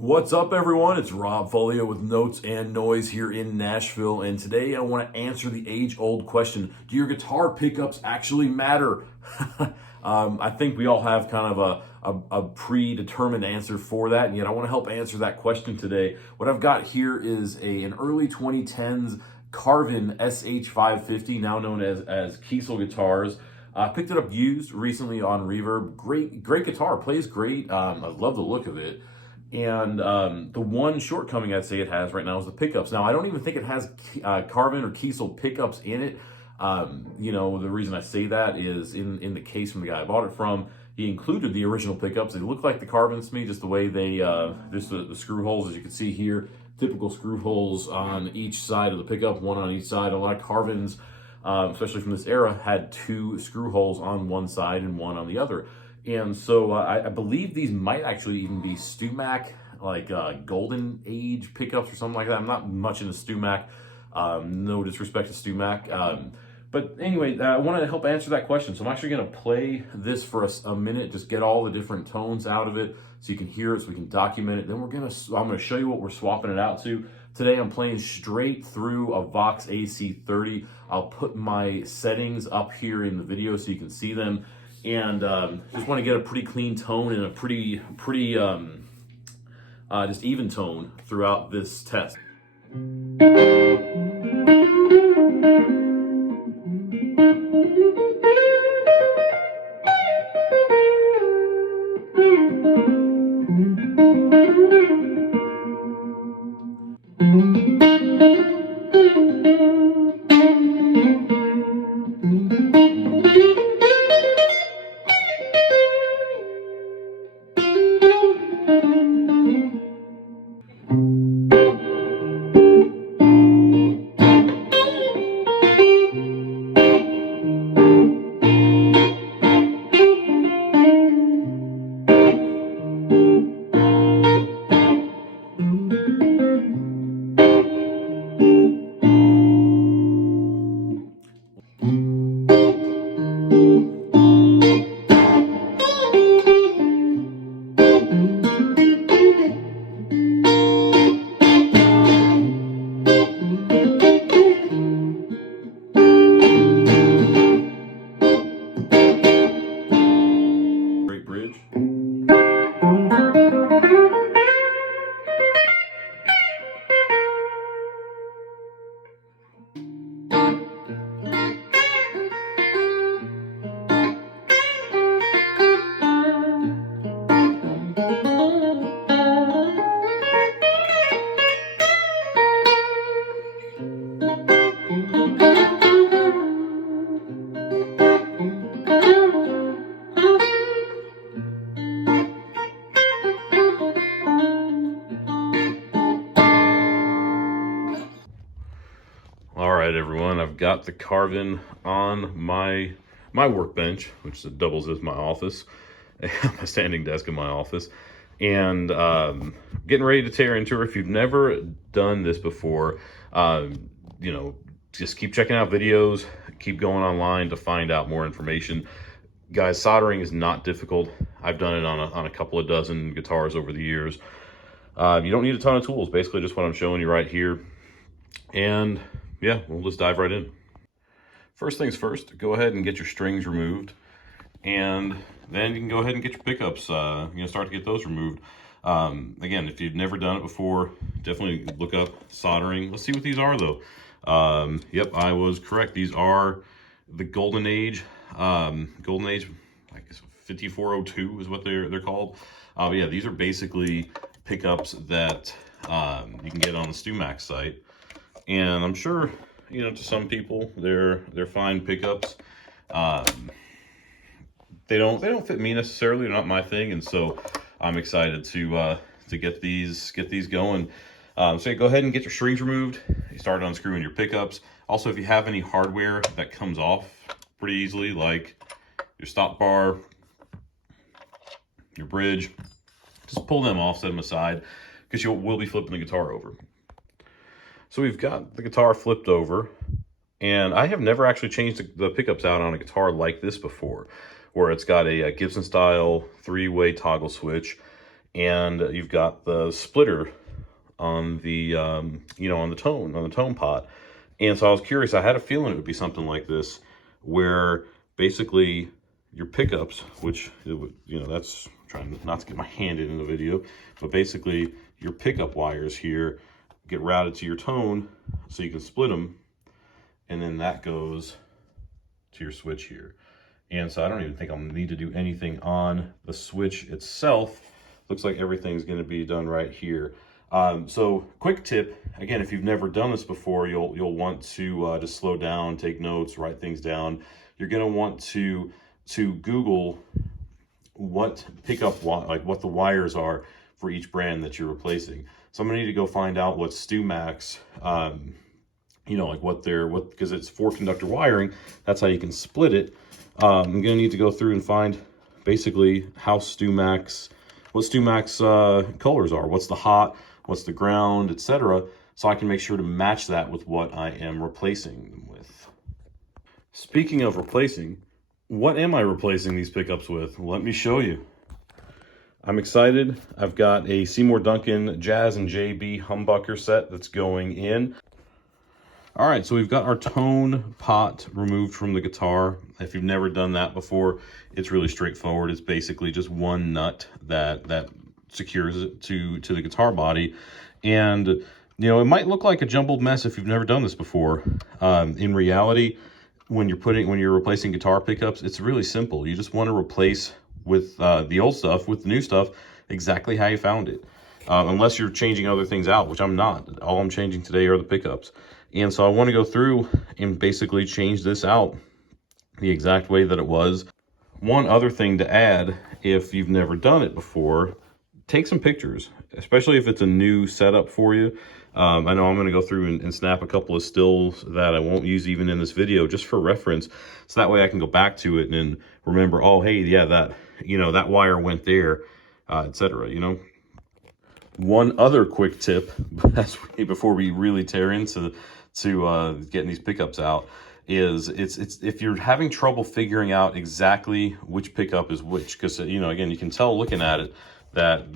What's up, everyone? It's Rob Folio with Notes and Noise here in Nashville, and today I want to answer the age-old question: do your guitar pickups actually matter? I think we all have kind of a predetermined answer for that, and yet I want to help answer that question today. What I've got here is an early 2010s Carvin SH550, now known as Kiesel guitars. I picked it up used recently on Reverb. Great guitar, plays great. I love the look of it. And the one shortcoming I'd say it has right now is the pickups. Now, I don't even think it has Carvin or Kiesel pickups in it. The reason I say that is in the case from the guy I bought it from, he included the original pickups. They look like the Carvins to me, just the way they, just the screw holes, as you can see here, typical screw holes on each side of the pickup, one on each side. A lot of Carvins, especially from this era, had two screw holes on one side and one on the other. And so I believe these might actually even be StewMac, like Golden Age pickups or something like that. I'm not much into StewMac. No disrespect to StewMac. But anyway, I want to help answer that question. So I'm actually going to play this for a minute, just get all the different tones out of it so you can hear it, so we can document it. Then I'm going to show you what we're swapping it out to. Today I'm playing straight through a Vox AC30. I'll put my settings up here in the video so you can see them. And just want to get a pretty clean tone and a pretty just even tone throughout this test. Great bridge. All right, everyone, I've got the Carvin on my workbench, which doubles as my office, my standing desk in my office, and getting ready to tear into her. If you've never done this before, just keep checking out videos, keep going online to find out more information. Guys, soldering is not difficult. I've done it on a couple of dozen guitars over the years. You don't need a ton of tools, basically just what I'm showing you right here. And yeah, we'll just dive right in. First things first, go ahead and get your strings removed, and then you can go ahead and get your pickups, start to get those removed. Again, if you've never done it before, definitely look up soldering. Let's see what these are though. Yep, I was correct. These are the Golden Age, I guess 5402 is what they're called. Yeah, these are basically pickups that you can get on the StewMac site. And I'm sure, to some people, they're fine pickups. They don't fit me necessarily. They're not my thing, and so I'm excited to get these going. So go ahead and get your strings removed. You start unscrewing your pickups. Also, if you have any hardware that comes off pretty easily, like your stop bar, your bridge, just pull them off, set them aside, because we'll be flipping the guitar over. So we've got the guitar flipped over, and I have never actually changed the pickups out on a guitar like this before, where it's got a Gibson style 3-way toggle switch. and you've got the splitter on the on the tone pot. And so I was curious. I had a feeling it would be something like this, where basically your pickups, which it would, that's trying not to get my hand in the video, but basically your pickup wires here get routed to your tone, so you can split them, and then that goes to your switch here. And so I don't even think I'll need to do anything on the switch itself. Looks like everything's going to be done right here. So quick tip, again, if you've never done this before, you'll want to just slow down, take notes, write things down. You're going to want to Google what what the wires are for each brand that you're replacing. So I'm gonna need to go find out what StewMax, because it's 4-conductor wiring, that's how you can split it. I'm gonna need to go through and find basically how what StewMax colors are, what's the hot, what's the ground, etc. So I can make sure to match that with what I am replacing them with. Speaking of replacing, what am I replacing these pickups with? Let me show you. I'm excited. I've got a Seymour Duncan Jazz and JB humbucker set that's going in. All right, so we've got our tone pot removed from the guitar. If you've never done that before, it's really straightforward. It's basically just one nut that secures it to the guitar body. And, it might look like a jumbled mess if you've never done this before. In reality, when you're replacing guitar pickups, it's really simple. You just want to replace with the old stuff with the new stuff exactly how you found it, unless you're changing other things out, which I'm not. All I'm changing today are the pickups. And so I want to go through and basically change this out the exact way that it was. One other thing to add, if you've never done it before, take some pictures, especially if it's a new setup for you. I know I'm going to go through and snap a couple of stills that I won't use even in this video, just for reference, so that way I can go back to it and remember, oh, hey, yeah, that wire went there, etc. One other quick tip before we really tear into getting these pickups out is it's if you're having trouble figuring out exactly which pickup is which, because again, you can tell looking at it that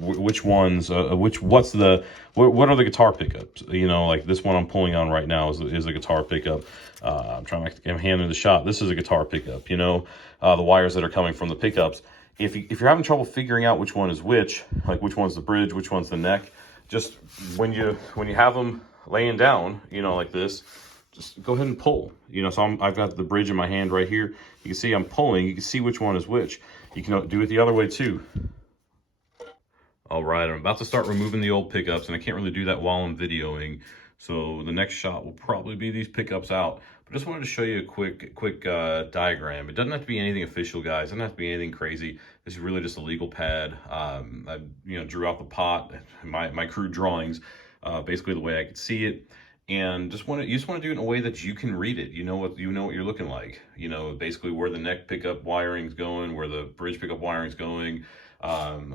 which ones what are the guitar pickups. Like this one I'm pulling on right now is a guitar pickup. I'm trying to get my hand in the shot. This is a guitar pickup. The wires that are coming from the pickups, if you're having trouble figuring out which one is which, like which one's the bridge, which one's the neck, just when you have them laying down, like this, just go ahead and pull. So I've got the bridge in my hand right here. You can see I'm pulling. You can see which one is which. You can do it the other way too. All right, I'm about to start removing the old pickups, and I can't really do that while I'm videoing. So the next shot will probably be these pickups out. But just wanted to show you a quick diagram. It doesn't have to be anything official, guys. It doesn't have to be anything crazy. This is really just a legal pad. I drew out the pot, my crude drawings, basically the way I could see it. And you just want to do it in a way that you can read it. You know what you're looking like. Basically where the neck pickup wiring's going, where the bridge pickup wiring's going.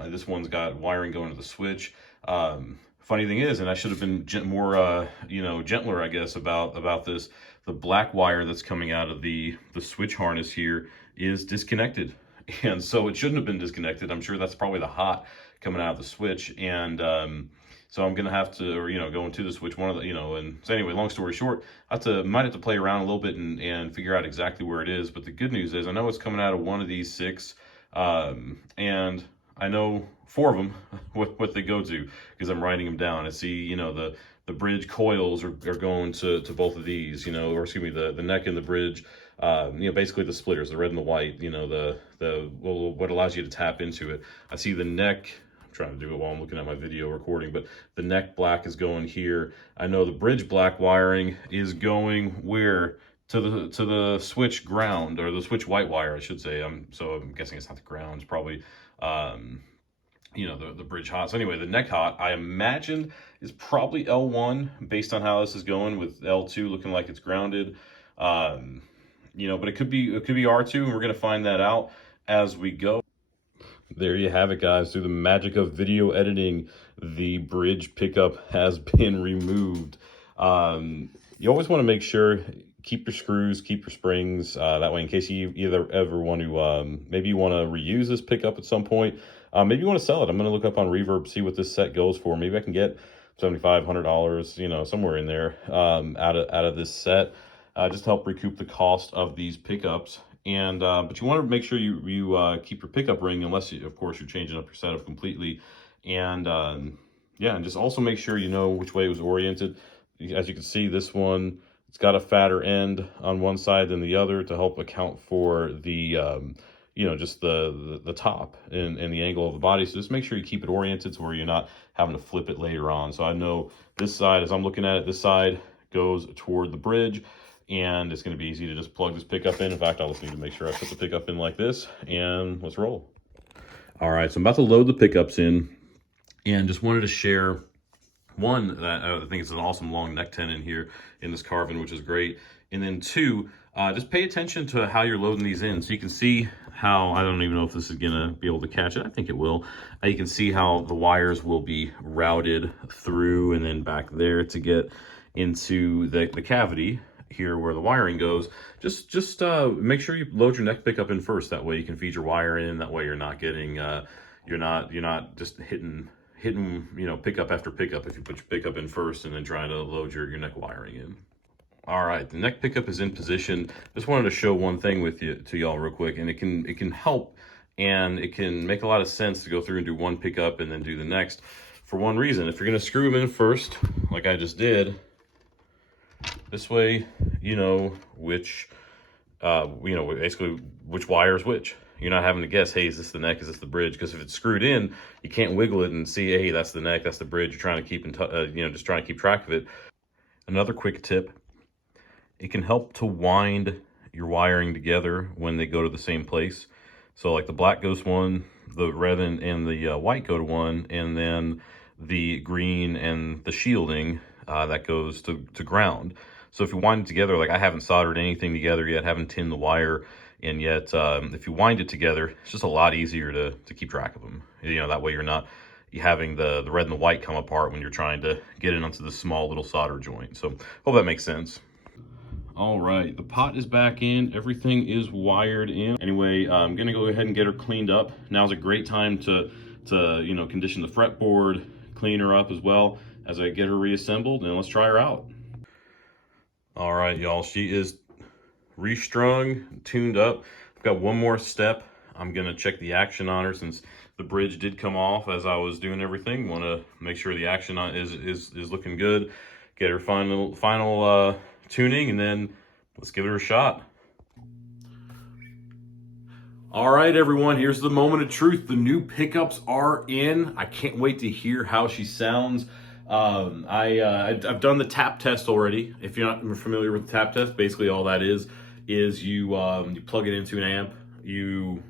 This one's got wiring going to the switch. Funny thing is, and I should have been more gentler, I guess, about this. The black wire that's coming out of the switch harness here is disconnected, and so it shouldn't have been disconnected. I'm sure that's probably the hot coming out of the switch, and so I'm gonna have to, go into the switch, and so anyway, long story short, might have to play around a little bit and figure out exactly where it is. But the good news is I know it's coming out of one of these 6, and I know 4 of them what they go to, because I'm writing them down. I see, the bridge coils are going to both of these, or excuse me, the neck and the bridge, basically the splitters, the red and the white, what allows you to tap into it. I see the neck. I'm trying to do it while I'm looking at my video recording, but the neck black is going here. I know the bridge black wiring is going where? To the switch ground, or the switch white wire, I should say. So I'm guessing it's not the ground. It's probably the bridge hot. So anyway, the neck hot, I imagine, is probably L1 based on how this is going, with L2 looking like it's grounded. But it could be R2, and we're gonna find that out as we go. There you have it, guys. Through the magic of video editing, the bridge pickup has been removed. You always want to make sure, keep your screws, keep your springs, that way in case you ever want to, maybe you want to reuse this pickup at some point, Maybe you want to sell it. I'm going to look up on Reverb, see what this set goes for. Maybe I can get $7,500, you know, somewhere in there, out of this set, just to help recoup the cost of these pickups. And but you want to make sure you keep your pickup ring, unless you, of course, you're changing up your setup completely. And yeah, and just also make sure you know which way it was oriented. As you can see, this one, it's got a fatter end on one side than the other to help account for the you know, just the top and the angle of the body. So just make sure you keep it oriented to where you're not having to flip it later on. So I know this side, as I'm looking at it, this side goes toward the bridge, and it's going to be easy to just plug this pickup in. In fact, I'll just need to make sure I put the pickup in like this, and let's roll. All right, so I'm about to load the pickups in, and just wanted to share one, that I think it's an awesome long neck tenon here in this Carvin, which is great. And then two, just pay attention to how you're loading these in. So you can see how, I don't even know if this is gonna be able to catch it. I think it will. You can see how the wires will be routed through and then back there to get into the cavity here where the wiring goes. Just make sure you load your neck pickup in first. That way you can feed your wire in. That way you're not getting, you're not just hitting, you know, pickup after pickup if you put your pickup in first and then try to load your neck wiring in. All right, the neck pickup is in position. Just wanted to show one thing with you to y'all real quick, and it can help, and it can make a lot of sense to go through and do one pickup and then do the next, for one reason. If you're gonna screw them in first, like I just did, this way you know which, you know, basically which wire is which. You're not having to guess, hey, is this the neck, is this the bridge? Because if it's screwed in, you can't wiggle it and see, hey, that's the neck, that's the bridge. You're trying to keep you know, just trying to keep track of it. Another quick tip: it can help to wind your wiring together when they go to the same place. So like the black goes to one, the red and the white go to one, and then the green and the shielding, that goes to ground. So if you wind it together, like I haven't soldered anything together yet, haven't tinned the wire, and yet if you wind it together, it's just a lot easier to keep track of them. You know, that way you're not having the red and the white come apart when you're trying to get it onto the small little solder joint. So hope that makes sense. All right, the pot is back in, everything is wired in. Anyway, I'm gonna go ahead and get her cleaned up. Now's a great time to you know, condition the fretboard, clean her up as well as I get her reassembled, and let's try her out. All right, y'all, she is restrung, tuned up. I've got one more step. I'm gonna check the action on her since the bridge did come off as I was doing everything. Want to make sure the action on is looking good. Get her final tuning, and then let's give it a shot. All right, everyone, here's the moment of truth. The new pickups are in. I can't wait to hear how she sounds. I've done the tap test already. If you're not familiar with the tap test, basically all that is you plug it into an amp, you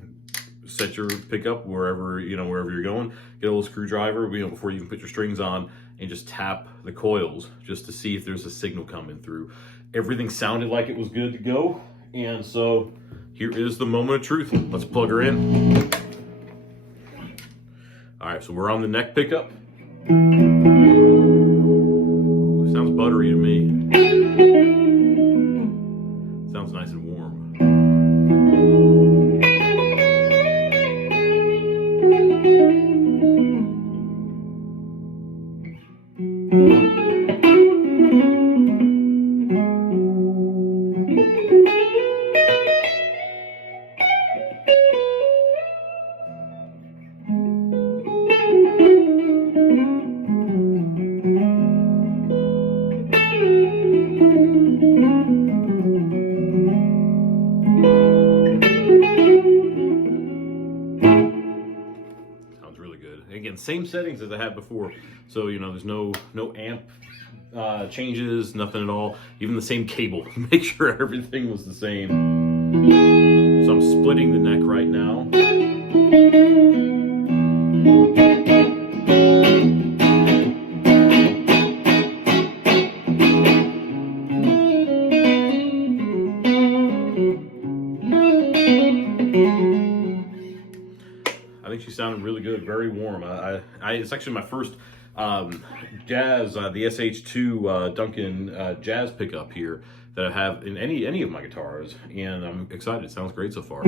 set your pickup wherever you're going, get a little screwdriver, you know, before you even put your strings on, and just tap the coils just to see if there's a signal coming through. Everything sounded like it was good to go, and so here is the moment of truth. Let's plug her in. All right, so we're on the neck pickup. Ooh, sounds buttery to me. Sounds nice and warm. Again, same settings as I had before, so you know there's no amp changes, nothing at all. Even the same cable. Make sure everything was the same. So I'm splitting the neck right now. I think she sounded really good, very warm. It's actually my first jazz, the SH2 Duncan jazz pickup here that I have in any of my guitars, and I'm excited. It sounds great so far.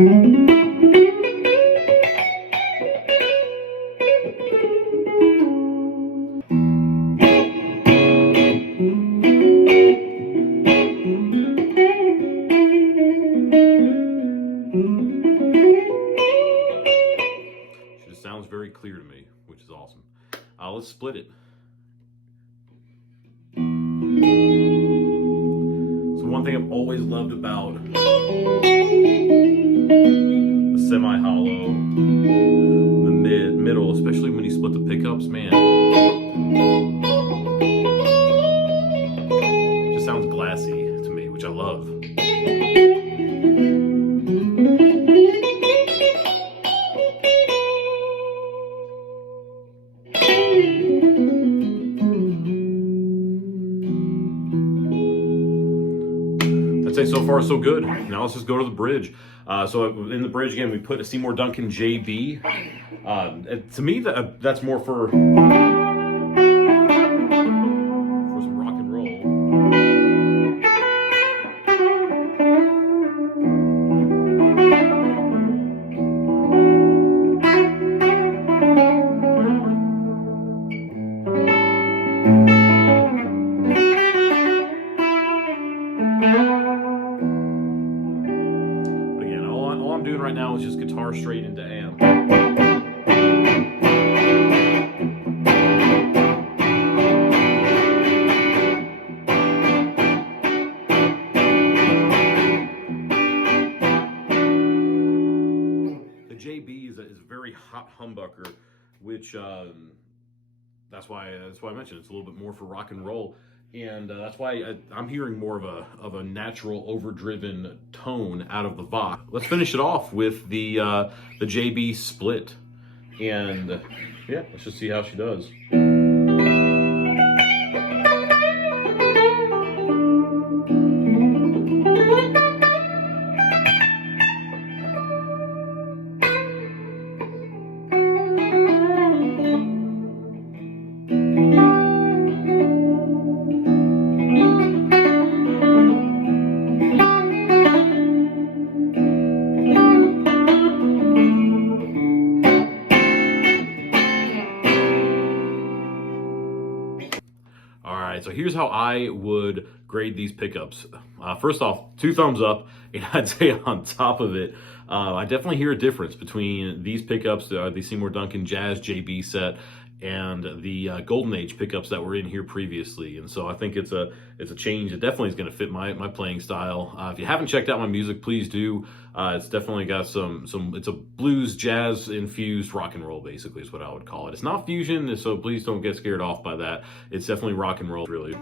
which is awesome. Let's split it. So one thing I've always loved about the semi-hollow, the middle, especially when you split the pickups, man, it just sounds glassy to me, which I love. I'd say so far so good. Now let's just go to the bridge. So in the bridge again, we put a Seymour Duncan JB. To me, that's more for some rock and roll. But again, all I'm doing right now is just guitar straight into amp. The JB is a very hot humbucker, which that's why I mentioned it's a little bit more for rock and roll, and that's why I'm hearing more of a natural overdriven tone out of the Vox. Let's finish it off with the JB split, and yeah, let's just see how she does. So here's how I would grade these pickups. First off, 2 thumbs up, and I'd say on top of it, I definitely hear a difference between these pickups, the Seymour Duncan Jazz JB set, and the Golden Age pickups that were in here previously. And so I think it's a change. It definitely is going to fit my playing style. If you haven't checked out my music, please do. It's definitely got it's a blues jazz infused rock and roll, basically is what I would call it. It's not fusion, so please don't get scared off by that. It's definitely rock and roll, really.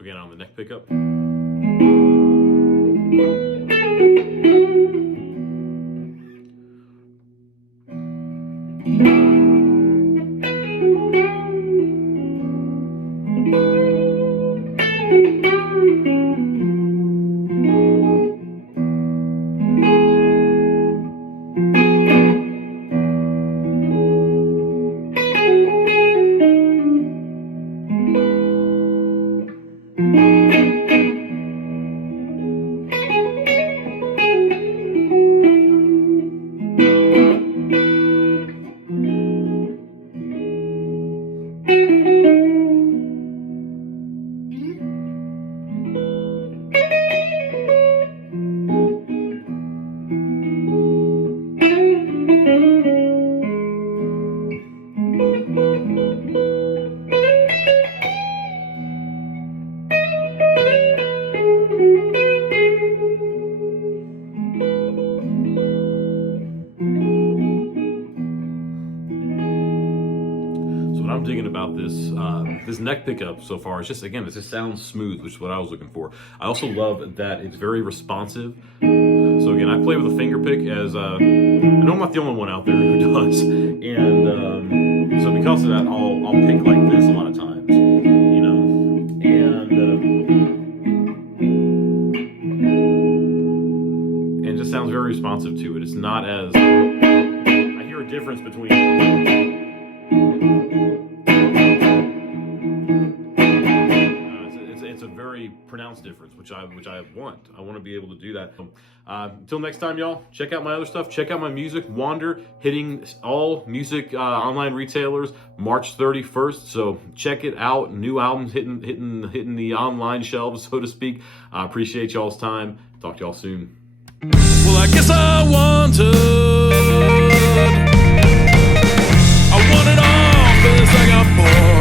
Again, on the neck pickup. I'm digging about this neck pickup so far. It's just, again, it just sounds smooth, which is what I was looking for. I also love that it's very responsive. So again, I play with a finger pick, as I know I'm not the only one out there who does, and so because of that, I'll pick like this a lot of times, you know, and it just sounds very responsive to it. It's not as, I hear a difference between. It's it's a very pronounced difference, which I want. I want to be able to do that. Until next time, y'all, check out my other stuff. Check out my music, Wander, hitting all music online retailers March 31st. So check it out. New albums hitting the online shelves, so to speak. I appreciate y'all's time. Talk to y'all soon. Well, I guess I wanted all, 'cause I got bored.